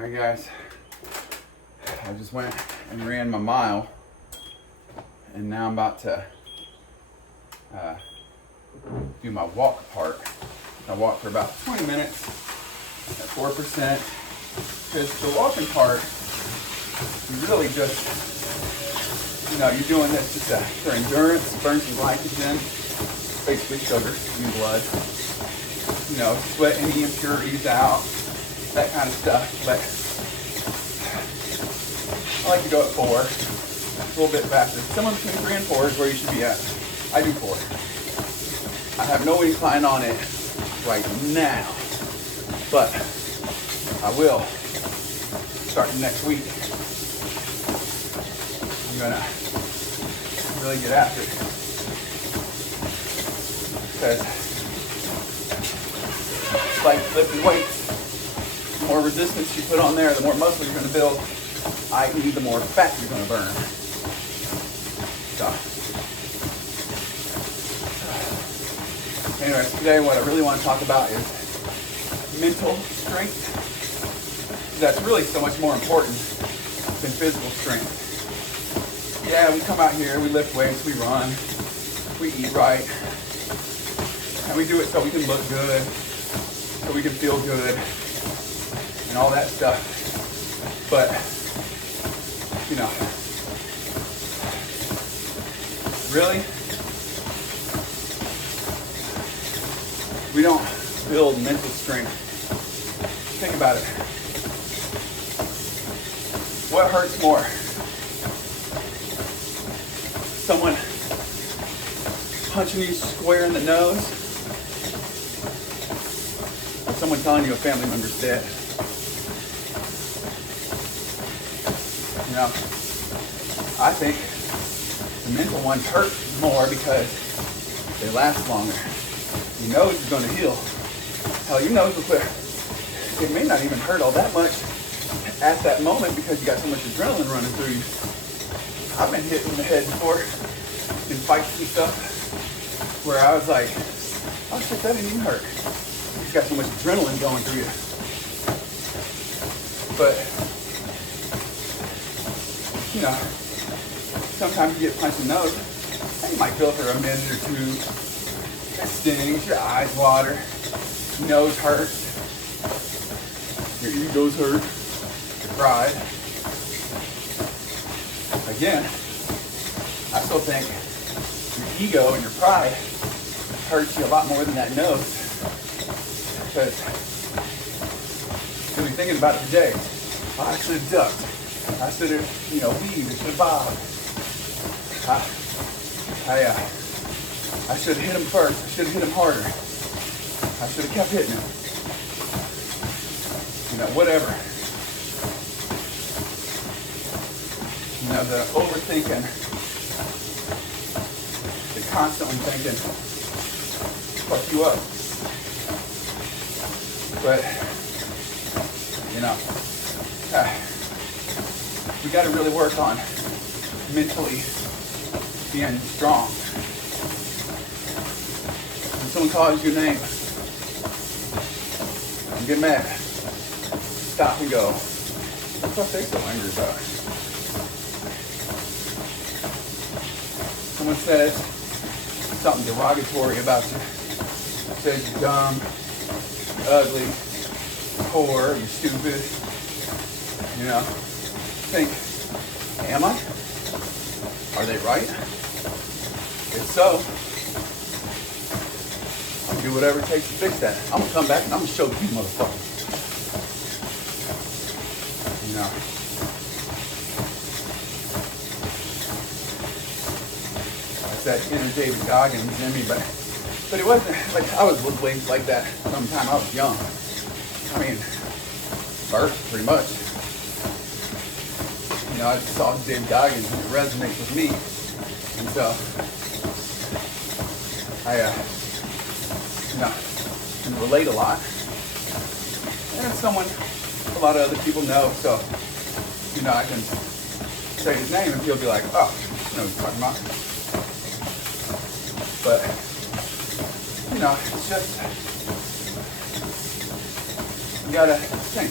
Alright guys, I just went and ran my mile, and now I'm about to do my walk part. I walk for about 20 minutes at 4%, because the walking part, you really just, you're doing this just for endurance, burn some glycogen, basically sugar in blood, sweat any impurities out, that kind of stuff. But I like to go at 4, a little bit faster. Somewhere between 3 and 4 is where you should be at. I do 4. I have no incline on it right now, but I will starting next week. I'm gonna really get after it, because it's like lifting weights. The more resistance you put on there, the more muscle you're going to build, i.e. the more fat you're going to burn. So, anyways, today what I really want to talk about is mental strength. That's really so much more important than physical strength. Yeah, we come out here, we lift weights, we run, we eat right, and we do it so we can look good, so we can feel good, and all that stuff. But, really, we don't build mental strength. Think about it. What hurts more? Someone punching you square in the nose, or someone telling you a family member's dead? I think the mental ones hurt more because they last longer. Your nose is going to heal. Hell, your nose will quit. It may not even hurt all that much at that moment because you got so much adrenaline running through you. I've been hit in the head before in fights and stuff where I was like, oh shit, that didn't even hurt. You got so much adrenaline going through you. But, sometimes you get punched in the nose, and you might feel for a minute or two. It stings, your eyes water, your nose hurts, your egos hurt, your pride. Again, I still think your ego and your pride hurts you a lot more than that nose. Because you'll be thinking about it today. Oh, I should have ducked. I should have, weaved. I should have bobbed. I should have hit him first. I should have hit him harder. I should have kept hitting him. Whatever. The overthinking, the constantly thinking, fuck you up. But, we got to really work on mentally being strong. When someone calls your name, don't get mad. Stop and go. What the fuck are they so angry about? Someone says something derogatory about you. Says you're dumb, you're ugly, you're poor, you're stupid. Think, am I? Are they right? If so, I'm gonna do whatever it takes to fix that. I'm gonna come back and I'm gonna show you motherfuckers. That inner David Goggins in me, but it wasn't like I was with weights like that sometime I was young. I mean, birth pretty much. I just saw David Goggins and it resonates with me, and so I can relate a lot, and it's someone a lot of other people know. So I can say his name and he'll be like, oh, you know what he's talking about. But, it's just, you gotta think,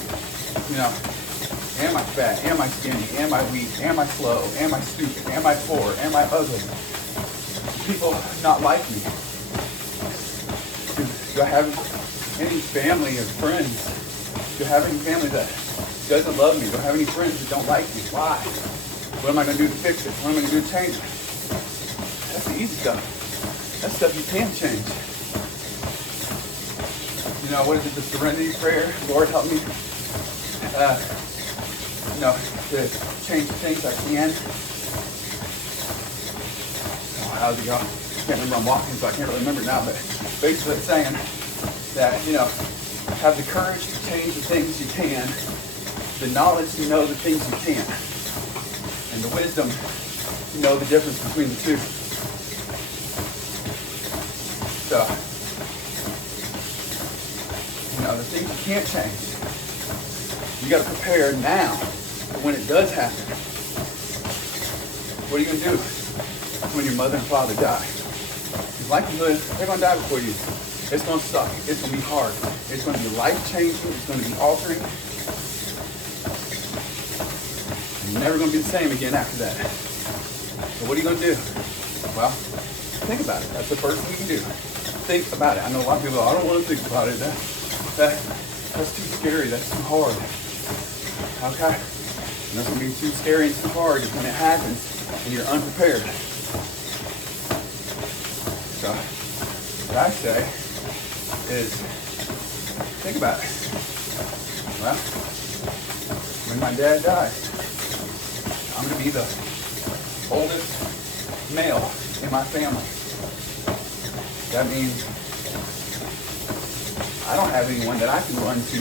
Am I fat? Am I skinny? Am I weak? Am I slow? Am I stupid? Am I poor? Am I ugly? People not like me? Do I have any family or friends? Do I have any family that doesn't love me? Do I have any friends that don't like me? Why? What am I going to do to fix it? What am I going to do to change it? That's the easy stuff. That's stuff you can change. You know, what is it, the serenity prayer? Lord, help me, to change the things I can. Oh, how's it go? I can't remember, I'm walking, so I can't really remember now, but basically it's saying that, have the courage to change the things you can, the knowledge to know the things you can't, and the wisdom to know the difference between the two. So, the things you can't change, you got to prepare now for when it does happen. What are you going to do when your mother and father die? In likelihood, they're going to die before you. It's going to suck. It's going to be hard. It's going to be life-changing. It's going to be altering. You're never going to be the same again after that. So what are you going to do? Well, think about it. That's the first thing you can do. Think about it. I know a lot of people, I don't want to think about it. That's too scary. That's too hard. Okay? And that's going to be too scary and too hard when it happens and you're unprepared. So, what I say is, think about it. Well, when my dad dies, I'm going to be the oldest male in my family. That means I don't have anyone that I can run to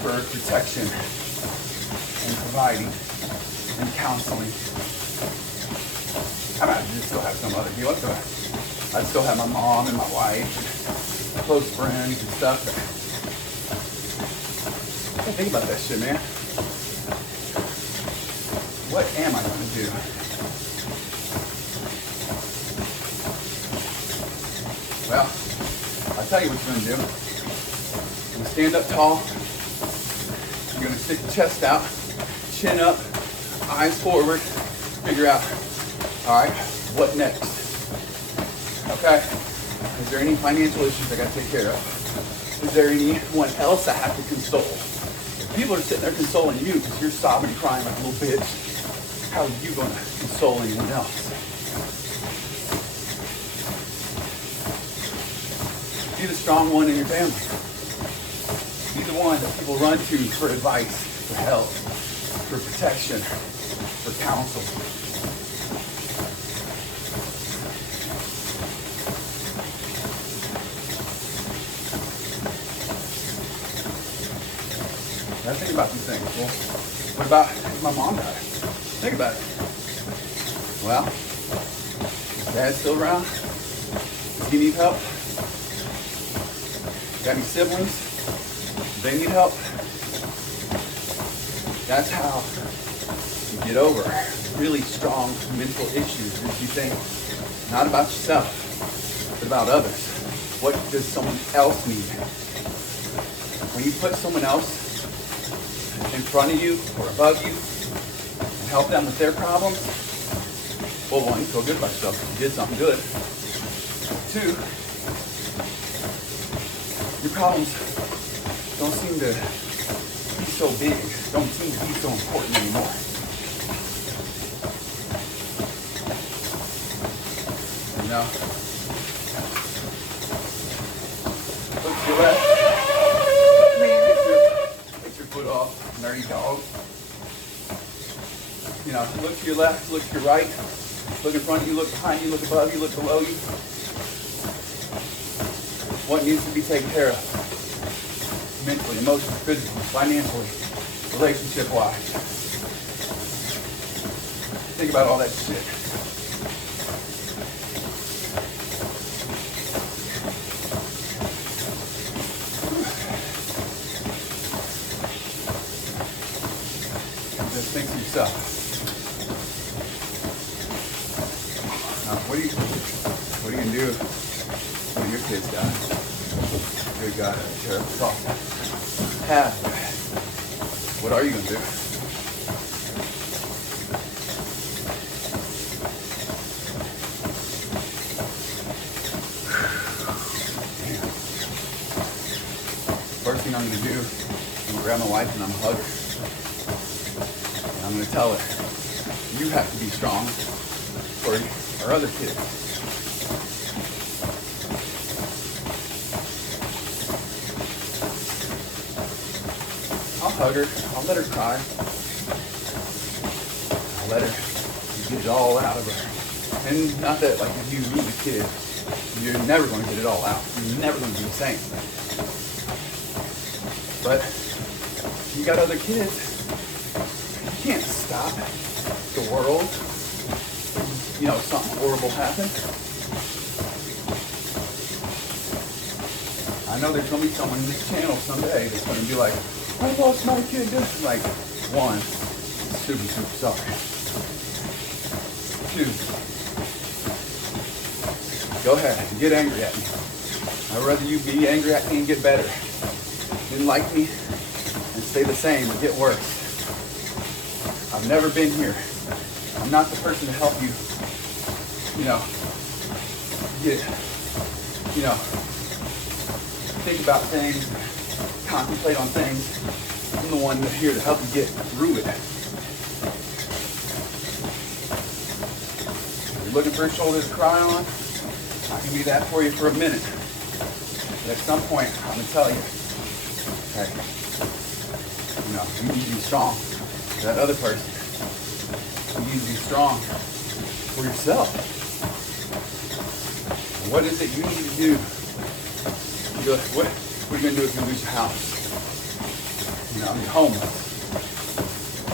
for protection and providing and counseling. I might just still have some other people. I'd still have my mom and my wife and close friends and stuff. I think about that shit, man. What am I going to do? Well, I'll tell you what you're going to do. You're going to stand up tall. You're going to stick your chest out, chin up, eyes forward. Figure out, all right, what next? Okay? Is there any financial issues I got to take care of? Is there anyone else I have to console? If people are sitting there consoling you because you're sobbing and crying like a little bitch, how are you going to console anyone else? Be the strong one in your family. Be the one that people run to for advice, for help, for protection, for counsel. Now think about these things. Well, what about if my mom died? Think about it. Well, is Dad still around? Does he need help? Got any siblings? Do they need help? That's how you get over really strong mental issues. Is you think not about yourself, but about others. What does someone else need? When you put someone else in front of you or above you and help them with their problems, well, one, you feel good about yourself because you did something good. Two, your problems don't seem to be so big, don't seem to be so important anymore. You know? Look to your left. Take your foot off, nerdy dog. You know, look to your left, look to your right. Look in front of you, look behind you, look above you, look below you. What needs to be taken care of? Mentally, emotionally, physically, financially, relationship-wise. Think about all that shit. Just think to yourself. Now, what are you gonna do when your kids die? Good God, terrible thought. What are you gonna do? first thing I'm going to do, I'm going to grab my wife and I'm going to hug her. And I'm going to tell her, you have to be strong for our other kids. I'll hug her. I'll let her cry. I'll let her get it all out of her. And not that, like, if you lose a kid, you're never going to get it all out. You're never going to be the same. But you got other kids. You can't stop the world. You know, something horrible happened. I know there's going to be someone in this channel someday that's going to be like, I lost my kid. This is like, one, super sorry. Two, go ahead and get angry at me. I'd rather you be angry at me and get better than like me and stay the same or get worse. I've never been here. I'm not the person to help you, think about things, contemplate on things. I'm the one here to help you get through it. If you're looking for a shoulder to cry on, I can be that for you for a minute. But at some point, I'm going to tell you, hey, you need to be strong for that other person. You need to be strong for yourself. And what is it you need to do? You're like, what are you going to do if you lose your house? You're homeless.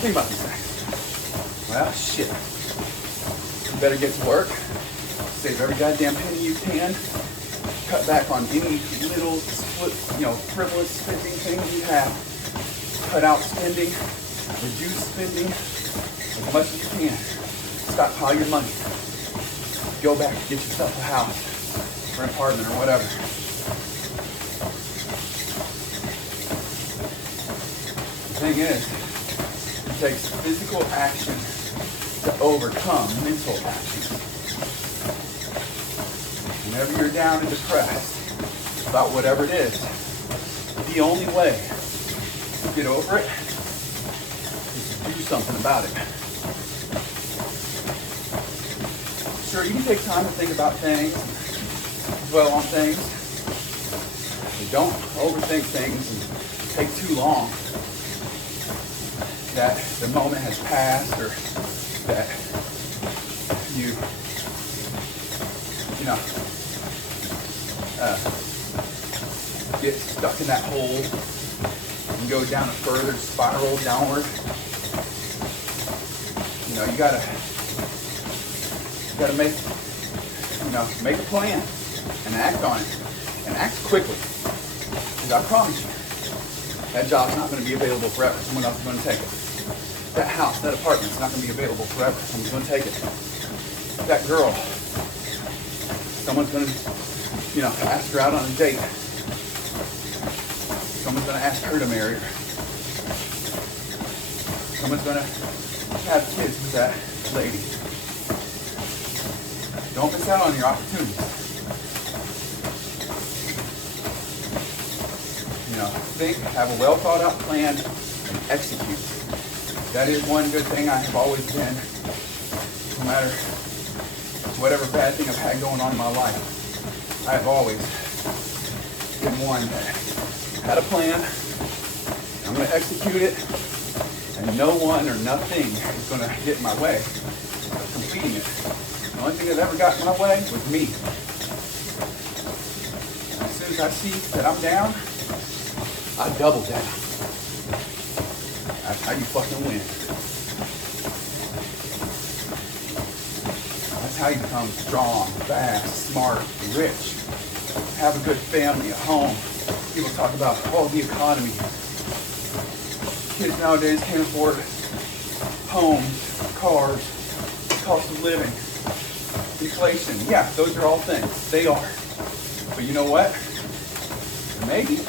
Think about these things. Well, shit. You better get to work. Save every goddamn penny you can. Cut back on any little frivolous spending things you have. Cut out spending. Reduce spending as much as you can. Stockpile your money. Go back and get yourself a house or an apartment or whatever. The thing is, it takes physical action to overcome mental action. Whenever you're down and depressed about whatever it is, the only way to get over it is to do something about it. Sure, you can take time to think about things, dwell on things, but don't overthink things and take too long that the moment has passed or that you get stuck in that hole and go down a further spiral downward. You gotta make a plan and act on it and act quickly. Because I promise you, that job's not going to be available forever. Someone else is going to take it. That house, that apartment's not going to be available forever. Someone's going to take it. That girl, someone's going to, ask her out on a date. Someone's going to ask her to marry her. Someone's going to have kids with that lady. Don't miss out on your opportunities. Think, have a well thought out plan, and execute. That is one good thing I have always been, no matter whatever bad thing I've had going on in my life. I have always been one that had a plan, I'm going to execute it, and no one or nothing is going to get in my way of completing it. The only thing that ever got in my way was me. And as soon as I see that I'm down, I double down. That's how you fucking win. That's how you become strong, fast, smart, rich. Have a good family, a home. People talk about, the economy. Kids nowadays can't afford homes, cars, cost of living, inflation. Yeah, those are all things. They are. But you know what? Maybe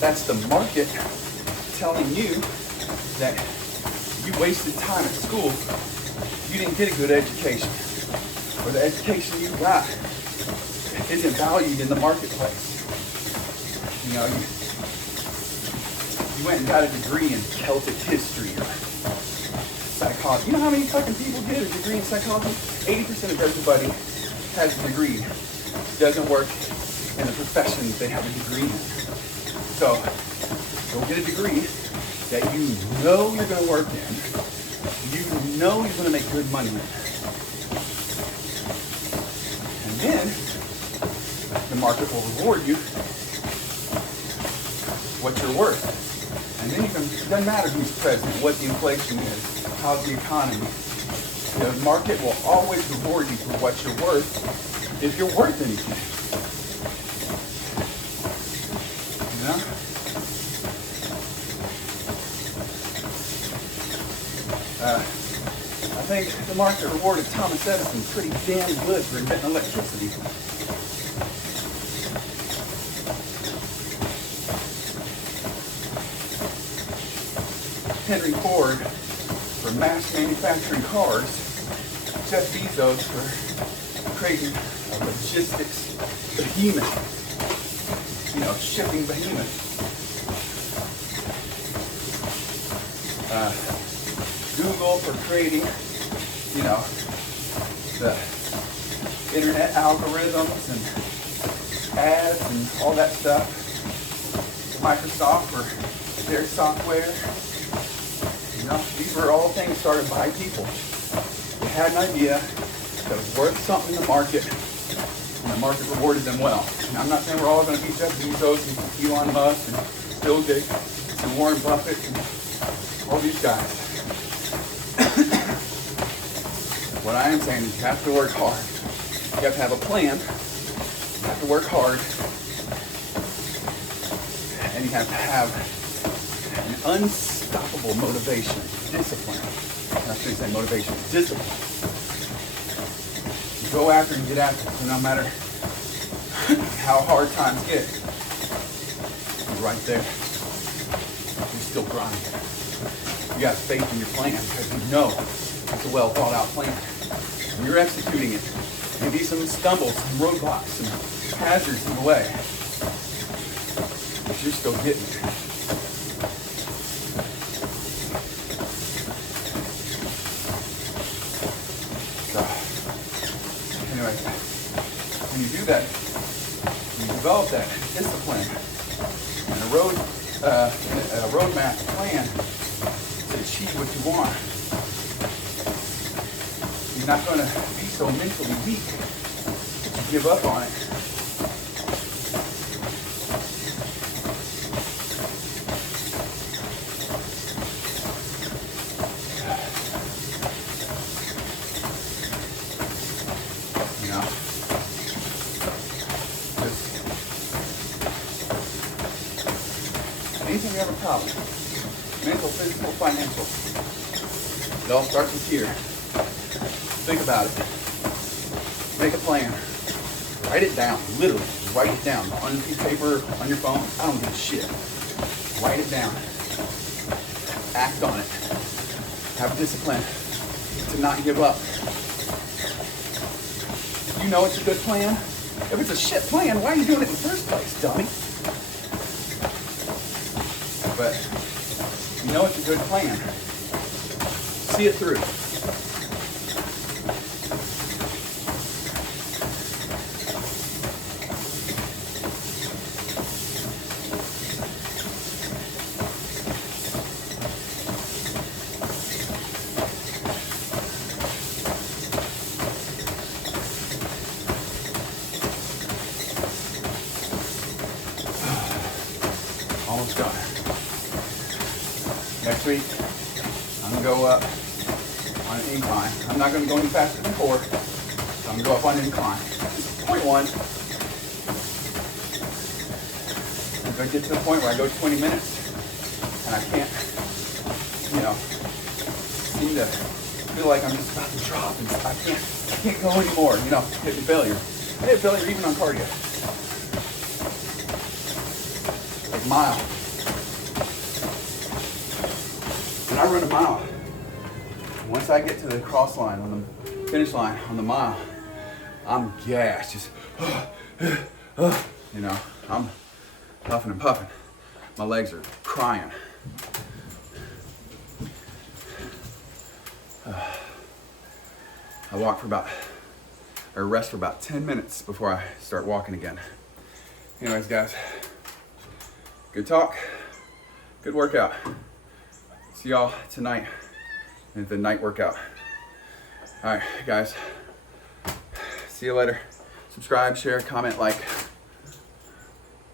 that's the market telling you that you wasted time at school. You didn't get a good education. Or the education you got isn't valued in the marketplace. you went and got a degree in Celtic history or psychology. You know how many fucking people get a degree in psychology? 80% of everybody has a degree. Doesn't work in the profession that they have a degree in. So, go get a degree that you know you're going to work in. You know you're going to make good money in. And then, the market will reward you what you're worth. And then it doesn't matter who's president, what the inflation is, how's the economy. The market will always reward you for what you're worth if you're worth anything. You know? I think the market rewarded Thomas Edison pretty damn good for inventing electricity. Henry Ford for mass manufacturing cars, Jeff Bezos for creating a logistics behemoth, shipping behemoth. Google for creating, the internet algorithms and ads and all that stuff. Microsoft for their software. These were all things started by people. They had an idea that was worth something in the market, and the market rewarded them well. And I'm not saying we're all going to be Jeff Bezos and Elon Musk and Bill Gates and Warren Buffett and all these guys. What I am saying is you have to work hard. You have to have a plan. You have to work hard. And you have to have an unstoppable motivation, discipline. I shouldn't say motivation, discipline. You go after and get after it. So no matter how hard times get, you're right there. You're still grinding. You got faith in your plan because you know it's a well thought out plan. And you're executing it. Maybe some stumbles, some roadblocks, some hazards in the way. But you're still getting it. So, anyway, when you do that, you develop that discipline and a roadmap plan to achieve what you want. You're not going to be so mentally weak that you give up on it. Anything you have a problem, mental, physical, financial, it all starts with here. Think about it. Make a plan. Write it down. Literally, write it down on a piece of paper, on your phone. I don't give a shit. Write it down. Act on it. Have discipline to not give up. You know it's a good plan. If it's a shit plan, why are you doing it in the first place, dummy? But you know it's a good plan. See it through. Almost done. Next week, I'm going to go up on an incline. I'm not going to go any faster than 4, so I'm going to go up on an incline. 0.1. I'm going to get to the point where I go 20 minutes, and I can't, seem to feel like I'm just about to drop, and I can't go anymore, hitting failure. I hit failure even on cardio. Like mile. When I run a mile, once I get to the cross line, on the finish line, on the mile, I'm gassed, just, I'm huffing and puffing. My legs are crying. I walk for about, or rest for about 10 minutes before I start walking again. Anyways, guys, good talk, good workout. See y'all tonight at the night workout. All right, guys, see you later. Subscribe, share, comment, like.